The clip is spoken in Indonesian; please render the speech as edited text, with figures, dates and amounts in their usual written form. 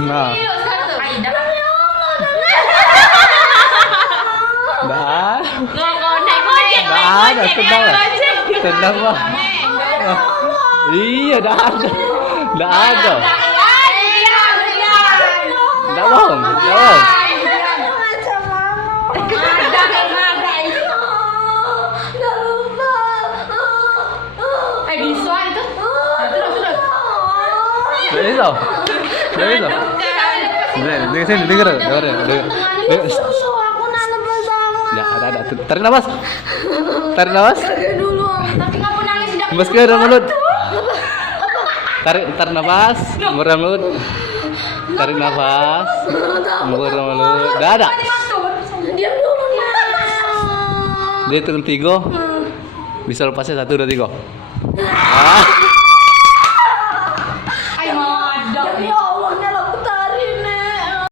Nah. Dah. Ada, tenang lah. Tenang lah. Iya, dah ada. Dah ada. Dah bohong, dah bohong. Bisa itu. Terus. Dah bisa. Dah bisa. Dengar sini, dengar. Ya, ada. Tarik nafas. Tarik nafas. Dulu, tapi nggak mau nangis tidak. Hembus ke dalam mulut. Tarik nafas, hembus dalam mulut. Tarik nafas, hembus dalam mulut. Dah ada. Diam dulu. Dia turun 3. Bisa lepasnya 1, 2, 3. Ah.